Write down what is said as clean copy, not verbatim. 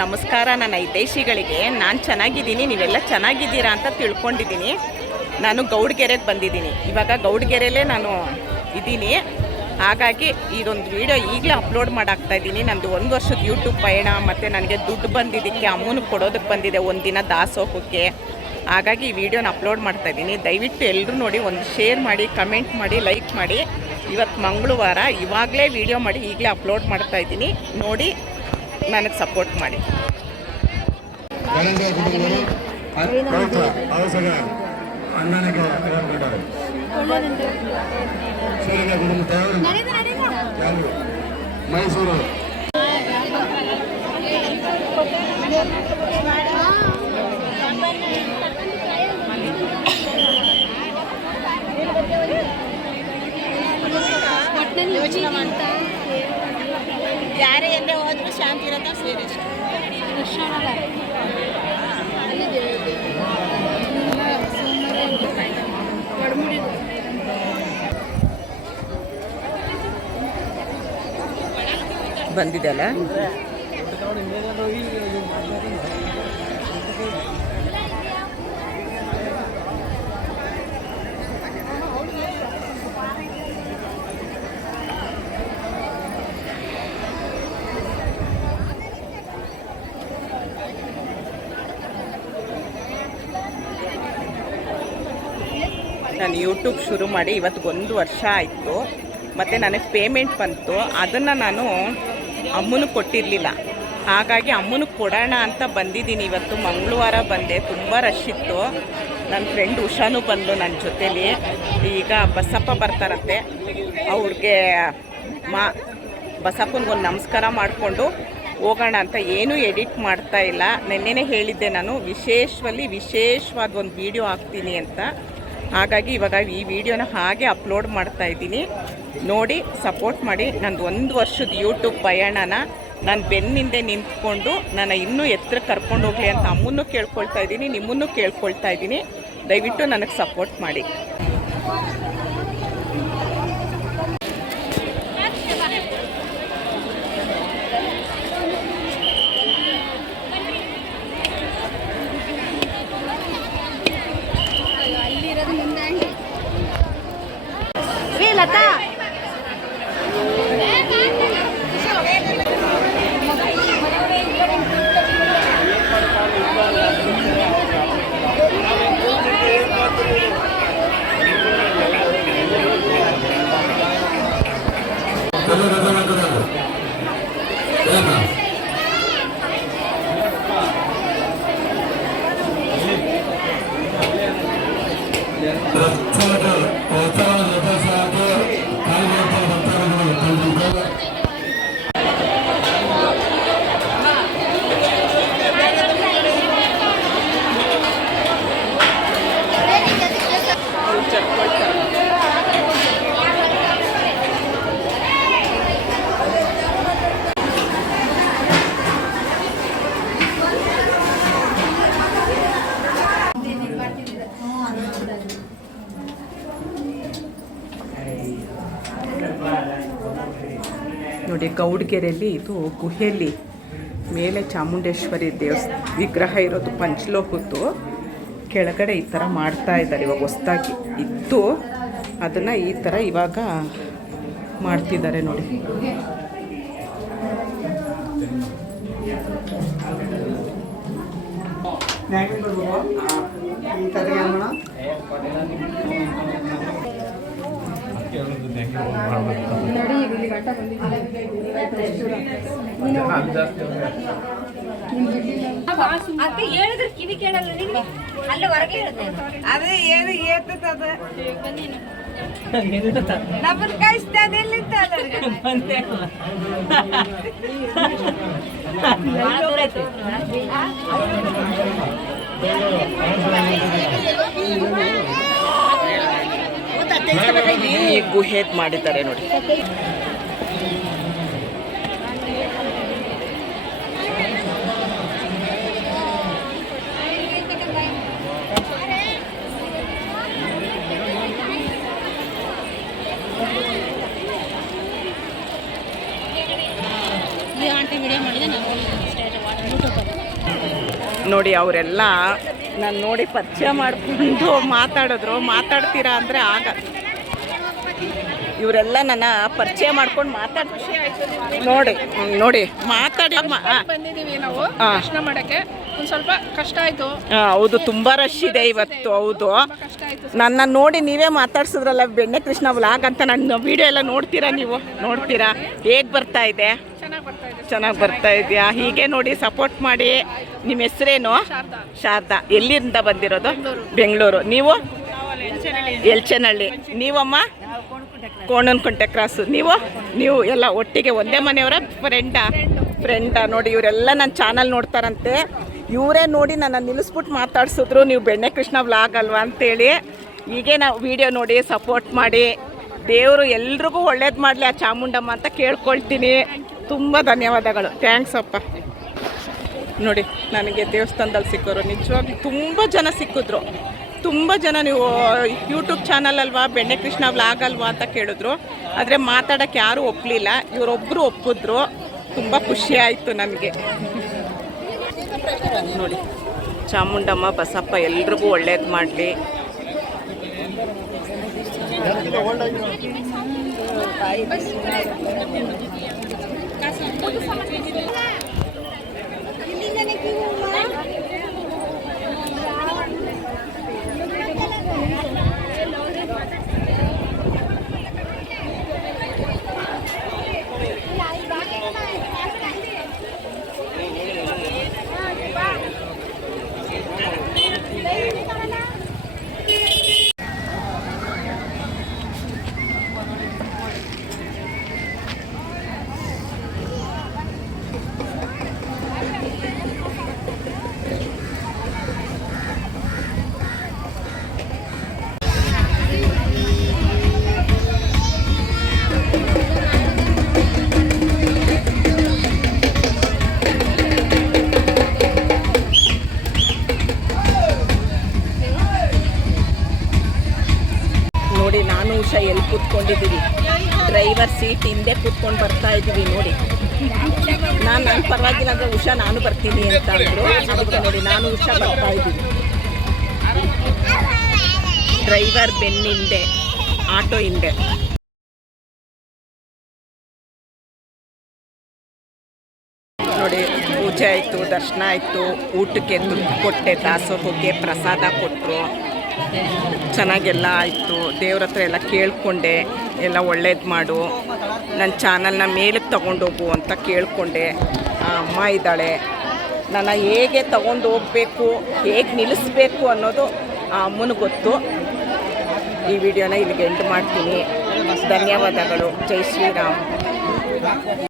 ನಮಸ್ಕಾರ ನನ್ನ ಹಿತೈಷಿಗಳಿಗೆ. ನಾನು ಚೆನ್ನಾಗಿದ್ದೀನಿ, ನೀವೆಲ್ಲ ಚೆನ್ನಾಗಿದ್ದೀರಾ ಅಂತ ತಿಳ್ಕೊಂಡಿದ್ದೀನಿ. ನಾನು ಗೌಡ್ಗೆರೆಗೆ ಬಂದಿದ್ದೀನಿ. ಇವಾಗ ಗೌಡ್ಗೆರೆಯಲ್ಲೇ ನಾನು ಇದ್ದೀನಿ. ಹಾಗಾಗಿ ಇದೊಂದು ವಿಡಿಯೋ ಈಗಲೇ ಅಪ್ಲೋಡ್ ಮಾಡಾಕ್ತಾಯಿದ್ದೀನಿ. ನಂದು 1 ವರ್ಷದ ಯೂಟ್ಯೂಬ್ ಪಯಣ ಮತ್ತು ನನಗೆ ದುಡ್ಡು ಬಂದಿದ್ದಕ್ಕೆ ಅಮ್ಮನಿಗೆ ಕೊಡೋದಕ್ಕೆ ಬಂದಿದೆ, ಒಂದಿನ ದಾಸೋಹಕ್ಕೆ. ಹಾಗಾಗಿ ಈ ವಿಡಿಯೋನ ಅಪ್ಲೋಡ್ ಮಾಡ್ತಾಯಿದ್ದೀನಿ. ದಯವಿಟ್ಟು ಎಲ್ಲರೂ ನೋಡಿ, ಒಂದು ಶೇರ್ ಮಾಡಿ, ಕಮೆಂಟ್ ಮಾಡಿ, ಲೈಕ್ ಮಾಡಿ. ಇವತ್ತು ಮಂಗಳವಾರ, ಇವಾಗಲೇ ವಿಡಿಯೋ ಮಾಡಿ ಈಗಲೇ ಅಪ್ಲೋಡ್ ಮಾಡ್ತಾಯಿದ್ದೀನಿ. ನೋಡಿ ನನಗೆ ಸಪೋರ್ಟ್ ಮಾಡಿ. ಮೈಸೂರು ಯೋಚನೆ ಮಾಡ್ತಾ ಯಾರೇ ಎಲ್ಲೇ ಹೋದ್ರೂ ಶಾಂತಿ ಇರತ್ತ ಸೇರಿ ಬಂದಿದೆಯಲ್ಲ. ನಾನು ಯೂಟ್ಯೂಬ್ ಶುರು ಮಾಡಿ ಇವತ್ತು 1 ವರ್ಷ ಆಯಿತು. ಮತ್ತು ನನಗೆ ಪೇಮೆಂಟ್ ಬಂತು. ಅದನ್ನು ನಾನು ಅಮ್ಮನಿಗೆ ಕೊಟ್ಟಿರಲಿಲ್ಲ. ಹಾಗಾಗಿ ಅಮ್ಮನಿಗೆ ಕೊಡೋಣ ಅಂತ ಬಂದಿದ್ದೀನಿ. ಇವತ್ತು ಮಂಗಳವಾರ ಬಂದೆ, ತುಂಬ ರಶ್ ಇತ್ತು. ನನ್ನ ಫ್ರೆಂಡ್ ಉಷಾನೂ ಬಂದು ನನ್ನ ಜೊತೇಲಿ. ಈಗ ಬಸಪ್ಪ ಬರ್ತಾರಂತೆ, ಅವ್ರಿಗೆ ಬಸಪ್ಪನಿಗೊಂದು ನಮಸ್ಕಾರ ಮಾಡಿಕೊಂಡು ಹೋಗೋಣ ಅಂತ. ಏನೂ ಎಡಿಟ್ ಮಾಡ್ತಾ ಇಲ್ಲ. ನೆನ್ನೆನೇ ಹೇಳಿದ್ದೆ ನಾನು ವಿಶೇಷವಾದ ಒಂದು ವಿಡಿಯೋ ಹಾಕ್ತೀನಿ ಅಂತ. ಹಾಗಾಗಿ ಇವಾಗ ಈ ವಿಡಿಯೋನ ಹಾಗೆ ಅಪ್ಲೋಡ್ ಮಾಡ್ತಾ ಇದ್ದೀನಿ. ನೋಡಿ ಸಪೋರ್ಟ್ ಮಾಡಿ. ನಂದು 1 ವರ್ಷದ ಯೂಟ್ಯೂಬ್ ಪಯಣನ ನಾನು ಬೆನ್ನಿಂದೆ ನಿಂತ್ಕೊಂಡು ನಾನು ಇನ್ನೂ ಎತ್ತರಕ್ಕೆ ಕರ್ಕೊಂಡು ಹೋಗಲಿ ಅಂತ ಅಮ್ಮನ್ನೂ ಕೇಳ್ಕೊಳ್ತಾ ಇದ್ದೀನಿ, ನಿಮ್ಮನ್ನೂ ಕೇಳ್ಕೊಳ್ತಾ ಇದ್ದೀನಿ. ದಯವಿಟ್ಟು ನನಗೆ ಸಪೋರ್ಟ್ ಮಾಡಿ. ಲತಾ ನೋಡಿ, ಗೌಡ್ಗೆರೆಯಲ್ಲಿ ಇದು ಗುಹೆಯಲ್ಲಿ ಮೇಲೆ ಚಾಮುಂಡೇಶ್ವರಿ ವಿಗ್ರಹ ಇರೋದು, ಪಂಚಲೋಹದ್ದು. ಕೆಳಗಡೆ ಈ ಥರ ಮಾಡ್ತಾ ಇದ್ದಾರೆ. ಇವಾಗ ಹೊಸ್ದಾಗಿ ಇತ್ತು, ಅದನ್ನು ಈ ಥರ ಇವಾಗ ಮಾಡ್ತಿದ್ದಾರೆ ನೋಡಿ. ಅತ್ತೆ ಹೇಳಿದ್ರೆ ಕಿವಿ ಕೇಳಲ್ಲ ನಿಮಗೆ. ಅಲ್ಲ ಹೊರಗೆ ಅದೇ ಏನು ಏರ್ತದ ನಮ್ಮನ್ನ ಕಾಯಿಸ್ತಾನೆ ಈ ಗುಹೆದ್ ಮಾಡಿದ್ದಾರೆ ನೋಡಿ. ಆಂಟಿ ವಿಡಿಯೋ ಮಾಡಿದೆ, ನಾವು ನೋಡಿ ಅವರೆಲ್ಲ ನಾನು ನೋಡಿ ಪರಿಚಯ ಮಾಡಿಕೊಂಡು ಮಾತಾಡ್ತೀರಾ ಅಂದರೆ ಆಗ ಇವರೆಲ್ಲ ನನ್ನ ಪರಿಚಯ ಮಾಡ್ಕೊಂಡು ನೋಡಿ ಮಾತಾಡಿ ಬಂದಿದ್ದೀವಿ ನಾವು ದರ್ಶನ ಮಾಡಕ್ಕೆ ಒಂದು ಸ್ವಲ್ಪ ಕಷ್ಟ ಆಯ್ತು. ಹೌದು, ತುಂಬಾ ರಶ್ ಇದೆ ಇವತ್ತು. ಹೌದು, ಕಷ್ಟ ಆಯ್ತು. ನನ್ನ ನೋಡಿ ನೀವೇ ಮಾತಾಡ್ಸಿದ್ರಲ್ಲ ಬೆಣ್ಣೆ ಕೃಷ್ಣ ವ್ಲಾಗ್ ಅಂತ. ನನ್ನ ವಿಡಿಯೋ ಎಲ್ಲ ನೋಡ್ತೀರಾ? ನೀವು ನೋಡ್ತೀರಾ? ಹೇಗೆ ಬರ್ತಾ ಇದೆ? ಚೆನ್ನಾಗಿ ಬರ್ತಾ ಇದೆಯಾ? ಹೀಗೆ ನೋಡಿ ಸಪೋರ್ಟ್ ಮಾಡಿ. ನಿಮ್ಮ ಹೆಸರೇನು? ಶಾರದಾ. ಎಲ್ಲಿಂದ ಬಂದಿರೋದು? ಬೆಂಗಳೂರು. ನೀವು? ಎಲ್ಚನಹಳ್ಳಿ. ನೀವಮ್ಮ? ಕೋಣನಕುಂಟೆ ಕ್ರಾಸು. ನೀವು ಎಲ್ಲ ಒಟ್ಟಿಗೆ ಒಂದೇ ಮನೆಯವರ? ಫ್ರೆಂಡಾ? ನೋಡಿ ಇವರೆಲ್ಲ ನನ್ನ ಚಾನಲ್ ನೋಡ್ತಾರಂತೆ. ಇವರೇ ನೋಡಿ ನನ್ನ ನಿಲ್ಲಿಸ್ಬಿಟ್ಟು ಮಾತಾಡ್ಸಿದ್ರು, ನೀವು ಬೆಣ್ಣೆ ಕೃಷ್ಣ ವ್ಲಾಗ್ ಅಲ್ವಾ ಅಂತೇಳಿ. ಹೀಗೆ ನಾವು ವಿಡಿಯೋ ನೋಡಿ ಸಪೋರ್ಟ್ ಮಾಡಿ. ದೇವರು ಎಲ್ರಿಗೂ ಒಳ್ಳೇದು ಮಾಡಲಿ ಆ ಚಾಮುಂಡಮ್ಮ ಅಂತ ಕೇಳ್ಕೊಳ್ತೀನಿ. ತುಂಬ ಧನ್ಯವಾದಗಳು. ಥ್ಯಾಂಕ್ಸ್ ಅಪ್ಪ. ನೋಡಿ ನನಗೆ ದೇವಸ್ಥಾನದಲ್ಲಿ ಸಿಕ್ಕೋರು ನಿಜವಾಗ್ಲೂ ತುಂಬ ಜನ ಸಿಕ್ಕಿದ್ರು. ತುಂಬ ಜನ ನೀವು ಯೂಟ್ಯೂಬ್ ಚಾನಲ್ ಅಲ್ವಾ, ಬೆಣ್ಣೆ ಕೃಷ್ಣ ವ್ಲಾಗ್ ಅಲ್ವಾ ಅಂತ ಕೇಳಿದ್ರು. ಆದರೆ ಮಾತಾಡೋಕ್ಕೆ ಯಾರೂ ಒಪ್ಪಲಿಲ್ಲ. ಇವರೊಬ್ಬರು ಒಪ್ಪಿದ್ರು. ತುಂಬ ಖುಷಿ ಆಯಿತು ನನಗೆ. ನೋಡಿ ಚಾಮುಂಡಮ್ಮ ಬಸಪ್ಪ ಎಲ್ರಿಗೂ ಒಳ್ಳೇದು ಮಾಡಲಿ. ನೋಡಿ ನಾನು ಉಷಾ ಎಲ್ಲಿ ಕೂತ್ಕೊಂಡಿದ್ದೀವಿ? ಡ್ರೈವರ್ ಸೀಟ್ ಹಿಂದೆ ಕೂತ್ಕೊಂಡು ಬರ್ತಾ ಇದ್ದೀವಿ. ನೋಡಿ ನಾನು ಪರವಾಗಿಲ್ಲ ಅಂದರೆ ಉಷಾ ನಾನು ಬರ್ತೀನಿ ಅಂತ ಅಂದರು. ಅದಕ್ಕೆ ನೋಡಿ ನಾನು ಉಷಾ ಬರ್ತಾ ಇದ್ದೀವಿ. ಡ್ರೈವರ್ ಬೆನ್ನಿಂದೆ, ಆಟೋ ಹಿಂದೆ. ನೋಡಿ ಪೂಜೆ ಆಯಿತು, ದರ್ಶನ ಆಯಿತು, ಊಟಕ್ಕೆ ದುಡ್ಡು ಕೊಟ್ಟೆ, ದಾಸೋಹಕ್ಕೆ ಪ್ರಸಾದ ಕೊಟ್ಟರು. ಚೆನ್ನಾಗೆಲ್ಲ ಆಯಿತು. ದೇವ್ರ ಹತ್ರ ಎಲ್ಲ ಕೇಳಿಕೊಂಡೆ, ಎಲ್ಲ ಒಳ್ಳೇದು ಮಾಡು, ನನ್ನ ಚಾನಲ್ನ ಮೇಲಕ್ಕೆ ತೊಗೊಂಡೋಗು ಅಂತ ಕೇಳಿಕೊಂಡೆ. ಆ ಅಮ್ಮ ಇದ್ದಾಳೆ, ನನ್ನ ಹೇಗೆ ತೊಗೊಂಡು ಹೋಗಬೇಕು, ಹೇಗೆ ನಿಲ್ಲಿಸ್ಬೇಕು ಅನ್ನೋದು ಆ ಅಮ್ಮನಿಗೆ ಗೊತ್ತು. ಈ ವಿಡಿಯೋನ ಇಲ್ಲಿಗೆ ಎಂಡ್ ಮಾಡ್ತೀನಿ. ಧನ್ಯವಾದಗಳು. ಜೈ ಶ್ರೀರಾಮ್.